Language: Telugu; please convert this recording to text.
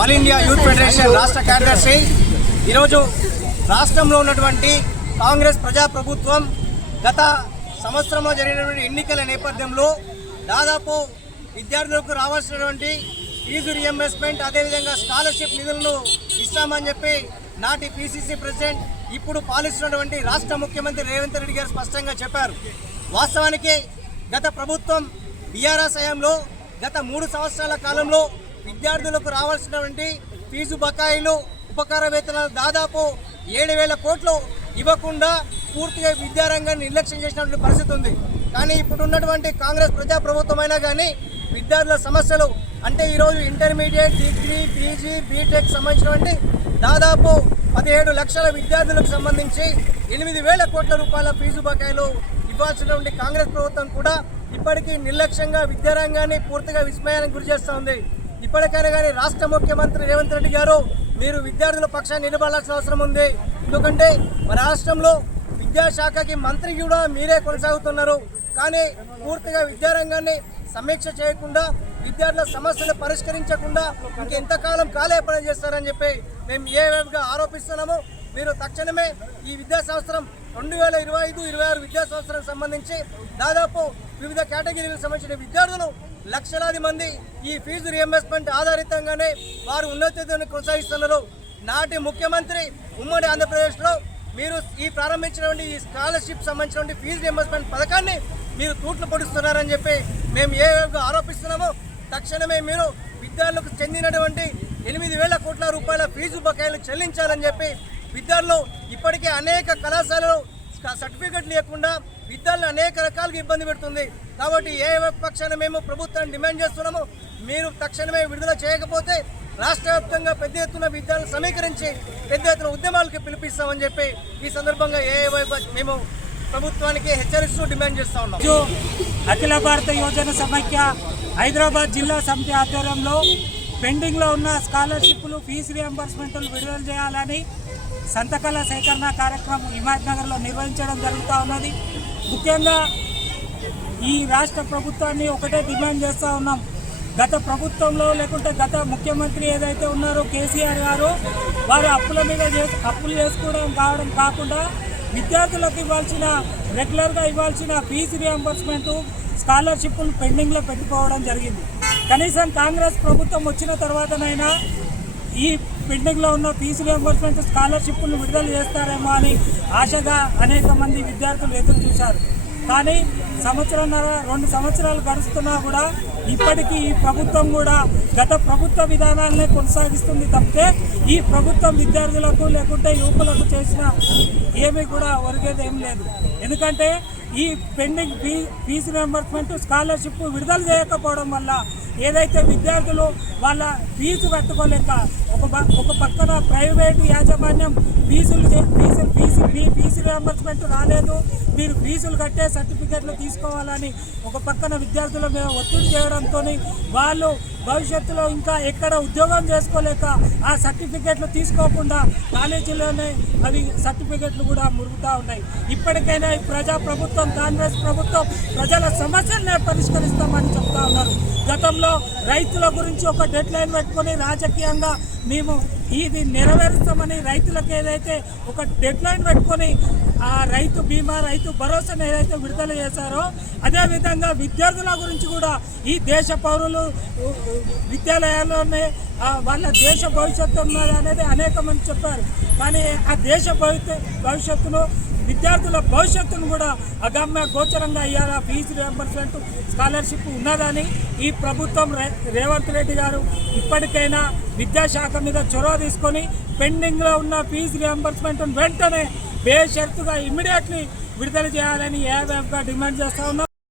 ఆల్ ఇండియా యూత్ ఫెడరేషన్ రాష్ట్ర కార్యదర్శి ఈరోజు రాష్ట్రంలో ఉన్నటువంటి కాంగ్రెస్ ప్రజాప్రభుత్వం గత సంవత్సరంలో జరిగినటువంటి ఎన్నికల నేపథ్యంలో దాదాపు విద్యార్థులకు రావాల్సినటువంటి ఫీజు రియంబర్స్మెంట్ అదేవిధంగా స్కాలర్షిప్ నిధులను ఇస్తామని చెప్పి నాటి పిసిసి ప్రెసిడెంట్ ఇప్పుడు పాలిస్తున్నటువంటి రాష్ట్ర ముఖ్యమంత్రి రేవంత్ రెడ్డి గారు స్పష్టంగా చెప్పారు. వాస్తవానికి గత ప్రభుత్వం బీఆర్ఎస్ హయాంలో గత 3 సంవత్సరాల కాలంలో విద్యార్థులకు రావాల్సినటువంటి ఫీజు బకాయిలు ఉపకార వేతనాలు దాదాపు 7,000 కోట్లు ఇవ్వకుండా పూర్తిగా విద్యారంగాన్ని నిర్లక్ష్యం చేసినటువంటి పరిస్థితి ఉంది. కానీ ఇప్పుడు ఉన్నటువంటి కాంగ్రెస్ ప్రజాప్రభుత్వం అయినా కానీ విద్యార్థుల సమస్యలు అంటే ఈరోజు ఇంటర్మీడియట్, డిగ్రీ, పీజీ, బీటెక్ సంబంధించినటువంటి దాదాపు 17 లక్షల విద్యార్థులకు సంబంధించి 8,000 కోట్ల రూపాయల ఫీజు బకాయిలు ఇవ్వాల్సినటువంటి కాంగ్రెస్ ప్రభుత్వం కూడా ఇప్పటికీ నిర్లక్ష్యంగా విద్యారంగాన్ని పూర్తిగా విస్మయానికి గురి చేస్తూ ఉంది. ఇప్పటికైనా కానీ రాష్ట్ర ముఖ్యమంత్రి రేవంత్ రెడ్డి గారు మీరు విద్యార్థుల పక్షాన్ని నిలబడాల్సిన అవసరం ఉంది. ఎందుకంటే మన రాష్ట్రంలో విద్యాశాఖకి మంత్రి కూడా మీరే కొనసాగుతున్నారు. కానీ పూర్తిగా విద్యారంగాన్ని సమీక్ష చేయకుండా విద్యార్థుల సమస్యలు పరిష్కరించకుండా ఇంకెంతకాలం కాలయాపన చేస్తారని చెప్పి మేము ఏవేగా ఆరోపిస్తున్నాము. మీరు తక్షణమే ఈ విద్యా సంవత్సరం 2025-26 విద్యా సంవత్సరం సంబంధించి దాదాపు వివిధ కేటగిరీలకు సంబంధించిన విద్యార్థులు లక్షలాది మంది ఈ ఫీజు రియంబర్స్మెంట్ ఆధారితంగానే వారు ఉన్నతిని కొనసాగిస్తున్నారు. నాటి ముఖ్యమంత్రి ఉమ్మడి ఆంధ్రప్రదేశ్లో మీరు ఈ ప్రారంభించినటువంటి ఈ స్కాలర్షిప్ సంబంధించినటువంటి ఫీజు రియంబర్స్మెంట్ పథకాన్ని మీరు తూట్లు పొడుస్తున్నారని చెప్పి మేము ఏవేగా ఆరోపిస్తున్నామో తక్షణమే మీరు విద్యార్థులకు చెందినటువంటి 8,000 కోట్ల రూపాయల ఫీజు బకాయిలు చెల్లించాలని చెప్పి విద్యార్థులు ఇప్పటికే అనేక కళాశాలలు సర్టిఫికెట్లు లేకుండా విద్యార్థులు అనేక రకాలుగా ఇబ్బంది పెడుతుంది. కాబట్టి ఏ పక్షాన మేము ప్రభుత్వాన్ని డిమాండ్ చేస్తున్నాము. మీరు తక్షణమే విడుదల చేయకపోతే రాష్ట్ర వ్యాప్తంగా పెద్ద ఎత్తున విద్యార్థులు సమీకరించి పెద్ద ఎత్తున ఉద్యమాలకు పిలిపిస్తామని చెప్పి ఈ సందర్భంగా మేము ప్రభుత్వానికి హెచ్చరిస్తూ డిమాండ్ చేస్తా ఉన్నాం. అఖిల భారత యువజన సమైక్య హైదరాబాద్ జిల్లా సమితి ఆధ్వర్యంలో పెండింగ్లో ఉన్న స్కాలర్షిప్లు ఫీజు రియంబర్స్మెంట్లు విడుదల చేయాలని సంతకాల సేకరణ కార్యక్రమం హిమాయత్నగర్లో నిర్వహించడం జరుగుతూ ఉన్నది. ముఖ్యంగా ఈ రాష్ట్ర ప్రభుత్వాన్ని ఒకటే డిమాండ్ చేస్తూ ఉన్నాం. గత ప్రభుత్వంలో లేకుంటే గత ముఖ్యమంత్రి ఏదైతే ఉన్నారో కేసీఆర్ గారు వారు అప్పులు చేసుకోవడం కాకుండా విద్యార్థులకు ఇవ్వాల్సిన రెగ్యులర్గా ఇవ్వాల్సిన ఫీజు రియంబర్స్మెంటు స్కాలర్షిప్లు పెండింగ్లో పెట్టుకోవడం జరిగింది. కనీసం కాంగ్రెస్ ప్రభుత్వం వచ్చిన తర్వాతనైనా ఈ పెండింగ్లో ఉన్న ఫీజు రియంబర్స్మెంట్ స్కాలర్షిప్లు విడుదల చేస్తారేమో అని ఆశగా అనేక మంది విద్యార్థులు ఎదురు చూశారు. కానీ 2 సంవత్సరాలు గడుస్తున్నా కూడా ఇప్పటికీ ఈ ప్రభుత్వం కూడా గత ప్రభుత్వ విధానాలనే కొనసాగిస్తుంది తప్పితే ఈ ప్రభుత్వం విద్యార్థులకు లేకుంటే యువకులకు చేసిన ఏమీ కూడా ఒరిగేది ఏం లేదు. ఎందుకంటే ఈ పెండింగ్ ఫీజు రియంబర్స్మెంట్ స్కాలర్షిప్ విడుదల చేయకపోవడం వల్ల ఏదైతే విద్యార్థులు వాళ్ళ ఫీజు కట్టుకోలేక ఒక పక్కన ప్రైవేటు యాజమాన్యం ఫీజు రియంబర్స్మెంట్ రాలేదు, మీరు ఫీజులు కట్టే సర్టిఫికెట్లు తీసుకోవాలని ఒక పక్కన విద్యార్థుల మీద ఒత్తిడి చేయడంతో వాళ్ళు భవిష్యత్తులో ఇంకా ఎక్కడ ఉద్యోగం చేసుకోలేక ఆ సర్టిఫికెట్లు తీసుకోకుండా కాలేజీలోనే అవి సర్టిఫికెట్లు కూడా మురుగుతూ ఉన్నాయి. ఇప్పటికైనా ఈ ప్రజాప్రభుత్వం కాంగ్రెస్ ప్రభుత్వం ప్రజల సమస్యలనే పరిష్కరిస్తామని చెప్తా ఉన్నారు. గతంలో రైతుల గురించి ఒక డెడ్ లైన్ పెట్టుకొని రాజకీయంగా మేము ఇది నెరవేరుస్తామని రైతులకు ఏదైతే ఒక డెడ్ లైన్ పెట్టుకొని ఆ రైతు బీమా, రైతు భరోసాను ఏదైతే విడుదల చేశారో అదేవిధంగా విద్యార్థుల గురించి కూడా ఈ దేశ పౌరులు విద్యాలయాల్లోనే వాళ్ళ దేశ భవిష్యత్తు ఉన్నది అనేది అనేక మంది చెప్పారు. కానీ ఆ దేశ భవిష్యత్తును విద్యార్థుల భవిష్యత్తును కూడా అగమ్య గోచరంగా అయ్యారా ఫీజు రియంబర్స్మెంట్ స్కాలర్షిప్ ఉన్నదని ఈ ప్రభుత్వం రేవంత్ రెడ్డి గారు ఇప్పటికైనా విద్యాశాఖ మీద చొరవ తీసుకొని పెండింగ్లో ఉన్న ఫీజు రియంబర్స్మెంట్ వెంటనే బేషరతుగా ఇమ్మీడియట్లీ విడుదల చేయాలని ఏవేగా డిమాండ్ చేస్తా ఉన్నాం.